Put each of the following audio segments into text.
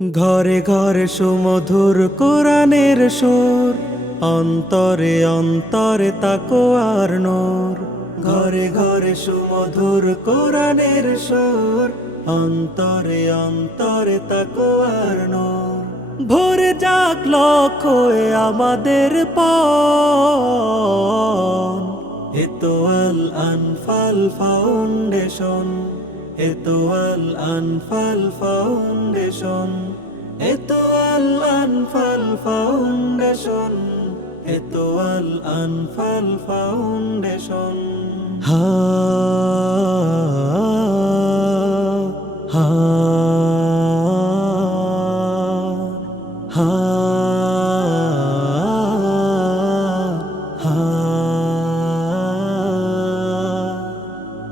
ঘরে ঘরে সুমধুর কোরআনের সুর, অন্তরে অন্তরে তাকো আর নূর। ঘরে ঘরে সুমধুর কোরআনের সুর, অন্তরে অন্তরে তাকো আর নূর। ভোরে যাক লক্ষ্যে আমাদের পন Etoyal Anfal foundation. Etoyal Anfal foundation Etoyal Anfal foundation Etoyal Anfal foundation. হা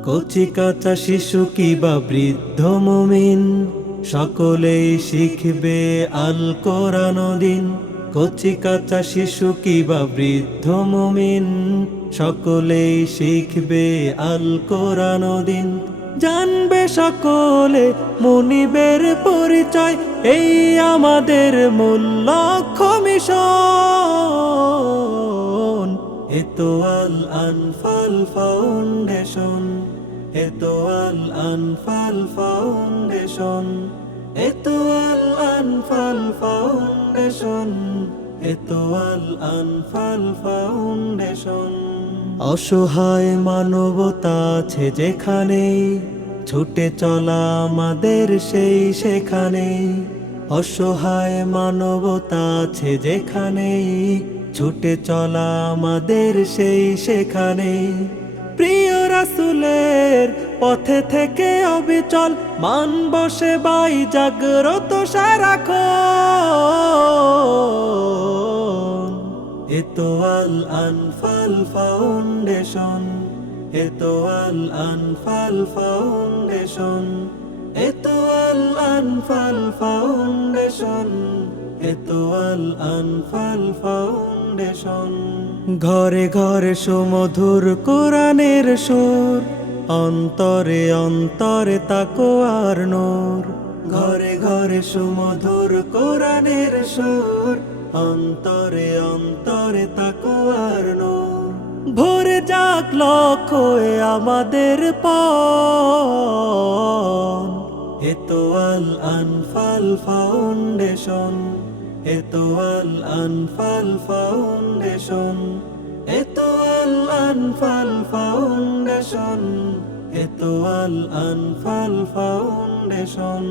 কচি কাঁচা শিশু কিবা বৃদ্ধ মমিন? সকলেই শিখবে আল কোরআন দিন। কচি শিশু কিবা বৃদ্ধ মমিন? সকলেই শিখবে আল কোরআন দিন। জানবে সকলে মনিবের পরিচয়, এই আমাদের মূল লক্ষ্য mission. Etoyal Anfal foundation, Etoyal Anfal foundation, Etoyal Anfal foundation, Etoyal Anfal foundation. অসহায় মানবতা আছে যেখানে, ছুটে চলা আমাদের সেই সেখানে। অসহায় মানবতা আছে যেখানে ছুটে চলা আমাদের সেই সেখানে প্রিয় রাসুলের পথে থেকে অবিচল, মান বসে বাই জাগ্রত সারাক্ষণ Etoyal Anfal foundation Etoyal Anfal foundation. Anfal foundation Etoyal Anfal foundation. ঘরে ঘরে সুমধুর কোরআনের সুর, অন্তরে অন্তরে তাকো আর নূর। ঘরে ঘরে সুমধুর কোরআনের সুর, অন্তরে অন্তরে তাকো আর নূর। ভোরে যাক লক্ষ্যে আমাদের পন Etoyal Anfal foundation Etoyal Anfal foundation Etoyal Anfal foundation Etoyal Anfal foundation.